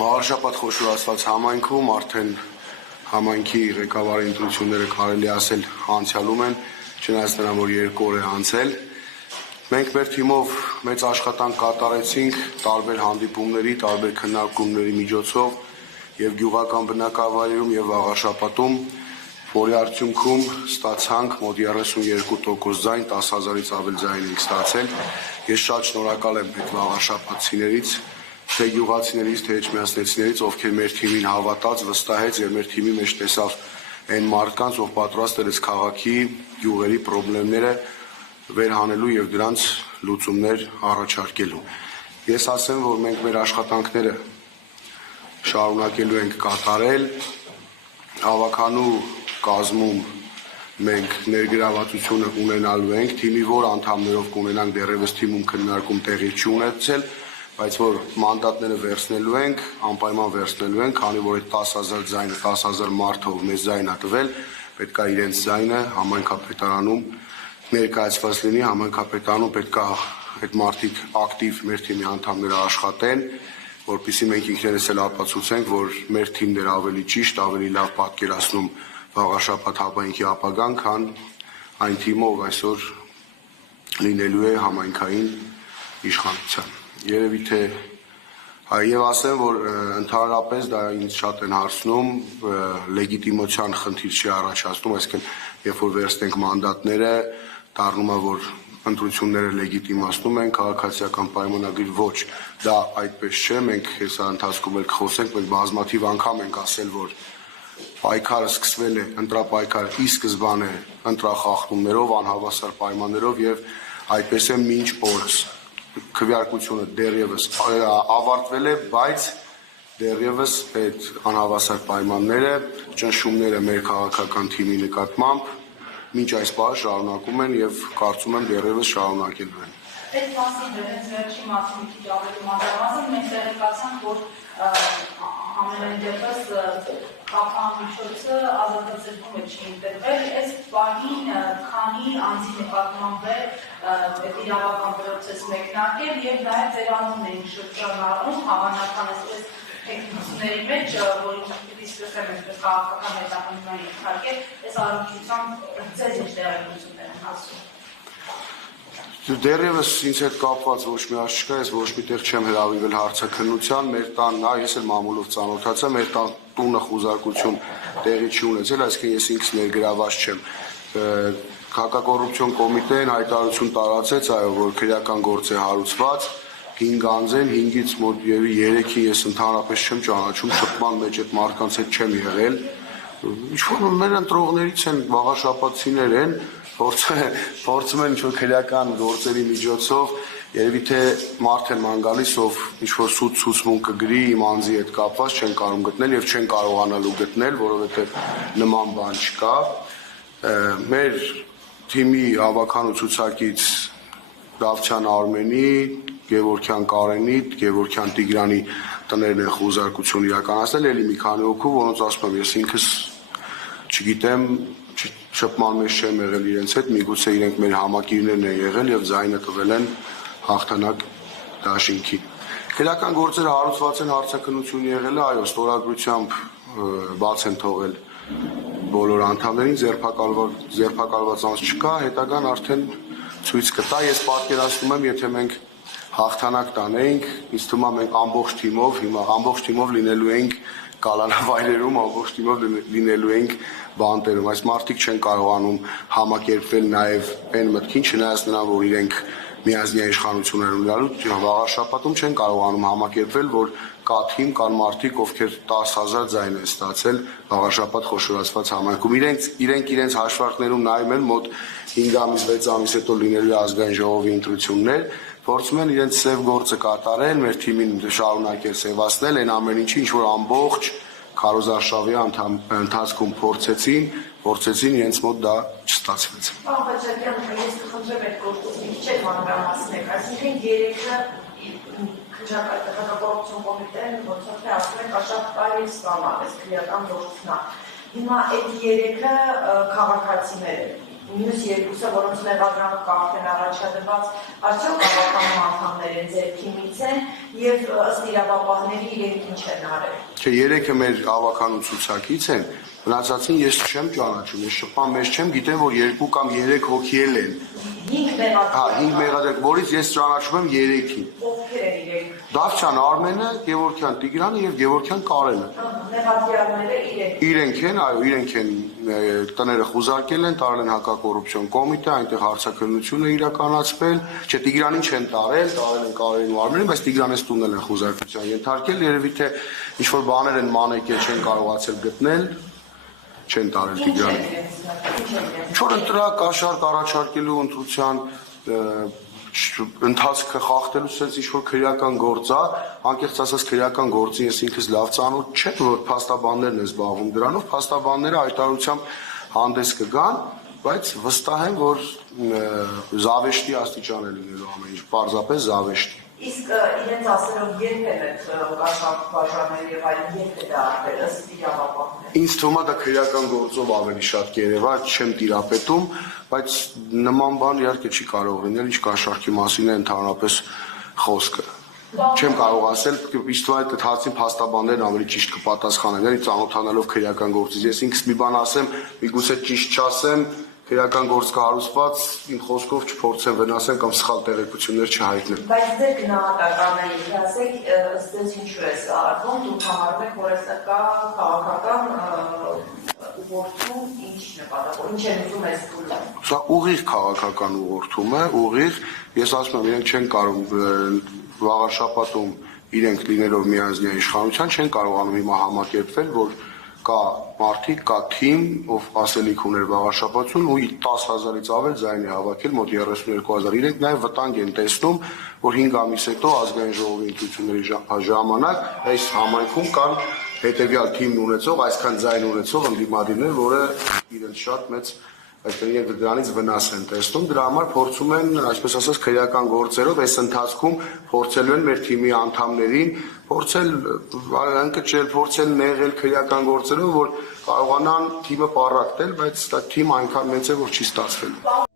Առշապատ խոշորացված համայնքում արդեն համայնքի ղեկավարի ընտրությունները կարելի ասել անցյալում են, չնայած նրան, որ 2 օր է անցել։ Մենք մեր թիմով մեծ աշխատանք կատարեցինք տարբեր հանդիպումների, տարբեր քննարկումների միջոցով եւ գյուղական բնակավայրերում եւ Աղարշապատում, որի արդյունքում ստացանք մոտ 32% ձայն, 10,000-ից ավել ձայն ենք ստացել։ Ես շատ շնորհակալ եմ այդ Աղարշապատցիներից, թե գյուղացիներից, թե էջմիածնեցիներից, ովքեր մեր թիմին հավատաց, վստահեց եւ մեր թիմի մեջ տեսավ այն մարդկանց, ով պատրաստ էր քաղաքի գյուղերի խնդիրները վերհանելու եւ դրանց լուծումներ առաջարկելու։ Ես ասեմ, որ մենք մեր աշխատանքները շարունակելու ենք կատարել, հավաքանու կազմում մենք ներգրավվածությունը ունենալու ենք, թիմի որ անդամներով կունենանք դեռևս թիմում քննարկում տեղի չունեցել, բայց որ մանդատները վերցնելու ենք, անպայման վերցնելու ենք, քանի որ այդ 10,000 ձայնը, 10,000 մարդով մեզ ձայնա տվել, պետք է իրենց ձայնը համայնքապետարանում ներկայացված լինի, համայնքապետարանում պետք է այդ մարդիկ ակտիվ մեր թիմի անդամները աշխատեն, որպեսզի մենք ինքներս էլ ապացուցենք, որ մեր թիմն էր ավելի ճիշտ, ավելի լավ պատկերացնում Աղարշապատ համայնքի ապագան, քան այն թիմը, ով այսօր լինելու է համայնքային իշխանության։ Երևի թե եւ ասեմ, որ ընդհանրապես դա ինձ շատ են հարցնում, լեգիտիմության խնդիր չի առաջացնում, այսինքն երբ որ վերցնենք մանդատները, դառնում է, որ ընտրությունները լեգիտիմացնում են, քաղաքացիական պայմանագրի ոչ, դա այդպես չէ, մենք հեսա ընթացքում էլ կխոսենք, մենք բազմաթիվ անգամ ենք ասել, որ պայքարը սկսվել է, ընտրապայքարը ի սկզբանե ընտրախախտումներով, անհավասար պայմաններով եւ այդպես է մինչ օրս։ Քվեարկությունը դեռևս ավարտվել է, բայց դեռևս այդ անհավասար պայմանները, ճնշումները մեր քաղաքական թիմի նկատմամբ մինչ այս պահ շարունակում են եւ կարծում եմ դեռևս շարունակելու են։ Այդ մասին դրանց վերջի մասին մի քիչ ավելի մանրամասն մենք տեղեկացանք, որ ամենայն դեպս կապանմիջոցը ազատազրկում է չի ընտրվել, այս բանին քանի անձի նկատմամբ է իրավական պրոցես մեկնարկել եւ նաեւ ձեր անունն էին շրջանառում հավանական այսպես տեխնիկների մեջ, որի պիտի սկսեմ այսպես քաղաքական հետաքննության ենթարկել, այս առողջությամբ ձեզ ինչ տեղեկություններ են հասնում։ Դեռևս ինձ հետ կապված ոչ մի հարց չկա, ես ոչ միտեղ չեմ հրավիրվել հարցաքննության, մեր տանն է, ես էլ մամուլով ծանոթացա, մեր տունը խուզարկություն տեղի չի ունեցել, այսինքն ես ինքս ներգրաված չեմ։ Քաղաքակոռուպցիոն կոմիտեն հայտարարություն տարածեց, այո, որ քրեական գործ է հարուցված, 5 անձ են, 5-ից մոտ 3-ին ես ընդհանրապես չեմ ճանաչում, շփման մեջ այդ մարդկանց հետ չեմ եղել։ Ինչ-որ մեր ընտրողներից են, Աղարշապատցիներ են, փորձում են ինչ-որ քրեական գործերի միջոցով, երևի թե մարդ են ման գալիս, ով ինչ-որ սուտ ցուցմունք կգրի իմ անձի հետ կապված չեն կարող գտնել եւ չեն կարողանալու գտնել, որովհետեւ նման բան չկա։ Մեր թիմի հավաքանու ցուցակից Դավթյան Արմենի, Գևորգյան Կարենի, Գևորգյան Տիգրանի տներն են խուզարկություն իրականացնել, ելի մի քանի հոգու, որոնց ասում եմ ես ինքս չգիտեմ, շփման մեջ չեմ եղել իրենց հետ, միգուցե իրենք մեր համակիրներն են եղել եւ ձայնը տվել են հաղթանակ դաշինքին։ Քրեական գործերը հարուցված են, հարցաքննություն եղել է, այո, ստորագրությամբ բաց են թողել բոլոր անդամներին, ձերբակալված անձ չկա, հետագան արդեն ցույց կտա, ես պատկերացնում եմ, եթե մենք հաղթանակ տանեինք, ինձ թվում է մենք ամբողջ թիմով լինելու ենք կալանավայրերում, ամբողջ թիմով լինելու ենք բանտերում, այս մարդիկ չեն կարողանում համակերպվել նաև այն մտքին, չնայած նրան, որ իրենք միազնյա իշխանություն են ունենալու, Աղարշապատում չեն կարողանում համակերպվել, որ կա թիմ, կան մարդիկ, ովքեր 10,000 ձայն են ստացել Աղարշապատ խոշորացված համայնքում, իրենք իրենց հաշվարկներում նայում են մոտ 5 ամիս, 6 ամիս հետո լինելու ազգային ժողովի ընտրություններ, փորձում են իրենց սև գործը կատարել, մեր թիմին շարունակել սևացնել, այն ամեն ինչի, ինչ որ ամբողջ քարոզարշավի ընթացքում փորձեցին, իրենց մոտ դա չստացվեց։ Պարոն Խաչատրյան, ես կխնդրեմ այդ գործը մի քիչ մանրամասնել, այսինքն երեքը քաղաքակոռուպցիոն կոմիտեն ոնց որ ասում են շատ տարի ստանալ քրեական գործնա։ Հիմա այդ երեքը քաղաքացիներ են, մյուս երկուսը, որոնց մեղադրամը արդեն առաջադրված, արդյոք քաղաքական անդամներ են, ձեր թիմից են, եւ ըստ իրավապահների իրենք ինչ են արել։ Չէ, երեքը մեր ավականու ցուցակից են, մնացածին ես չեմ ճանաչում, ես շփման մեջ չեմ, գիտեմ, որ 2 կամ 3 հոգի են։ 5 մեղադրանք։ Հա, 5 մեղադրակ, որից ես ճանաչում եմ 3-ին։ Ովքեր են իրենք։ Դավթյան Արմենը, Գևորգյան Տիգրանը եւ Գևորգյան Կարենը։ Մեղադրյալները իրենք։ Իրենք են, այո, իրենք են տները խուզարկել են, տարել են հակակոռուպցիոն կոմիտե, այնտեղ հարցաքննություն է իրականացվել, չէ, Տիգրանին չեն տարել են Կարենին ու Արմենին, բայց Տիգրանից տունել են խուզարկության ենթարկել, երևի թե ինչ-որ բաներ են մանեկել չեն կարողացել գտնել, չեն տարել Տիգրանին։ Ինչ-որ ընտրակ կաշառք առաջարկելու ընտրության ընթացքը խախտելու sense ինչ-որ քրեական գործ է, անկեղծ ասած քրեական գործին ես ինքս լավ ծանոթ չեմ, որ փաստաբաններն են զբաղվում դրանով, փաստաբանները հայտարարությամբ հանդես կգան, բայց վստահ եմ, որ զավեշտի աստիճան է լինելու ամեն ինչ, պարզապես զավեշտի։ Իսկ իրենց ասելով երբ են այդ կաշառք բաժանել եւ այլն երբ է դա արվել ըստ իրավապահների։ Ինձ թվում է դա քրեական գործով ավելի շատ կերևա, չեմ տիրապետում, բայց նման բան իհարկե չի կարող լինել, ինչ կաշառքի մասին է ընդհանրապես խոսքը։ Չեմ կարող ասել, իսկ թվում է այդ հացին փաստաբաններն ավելի ճիշտ կպատասխանեն, էլի ծանոթանալով քրեական գործից։ Ես ինքս մի բան ասեմ, միգուցե ճիշտ չասեմ, քրեական գործ կհարուցված իմ խոսքով չփորձեմ վնասել կամ սխալ տեղեկություններ չհայտնել։ Բայց ձեր գնահատականները ասեք, ըստ էս ինչու է սա արվում, դուք համարում եք, որ այստեղ կա քաղաքական ուղղորդում, ինչ նպատակով, ինչ են ուզում այս փուլը։ Սա ուղիղ քաղաքական ուղղորդում է, ուղիղ, ես ասում եմ, իրենք չեն կարող վաղ շաբաթում իրենք լինելով միանձնյա իշխանության չեն կարողանում հիմա համակերպվել, որ կա մարդիկ, կա թիմ, ով ասելիք ուներ վաղաշաբաթուն ու 10,000-ից ավել ձայն է հավաքել մոտ 32,000։ Իրենք նաև վտանգ են տեսնում, որ 5 ամիս հետո ազգային ժողովի ընտրությունների ժամանակ այս համայնքում կան հետևյալ թիմն ունեցող, այսքան ձայն ունեցող ընդդիմադիրներ, որը իրենց շատ մեծ Այսինքն դրանից վնաս են տեսնում, դրա համար փորձում են, այսպես ասած, քրեական գործերով այս ընթացքում փորձելու են մեր թիմի անդամներին, փորձել ընկճել, փորձել նեղել քրեական գործերով, որ կարողանան թիմը պառակտել, բայց դա թիմ այնքան մեծ է, որ չի ստացվելու։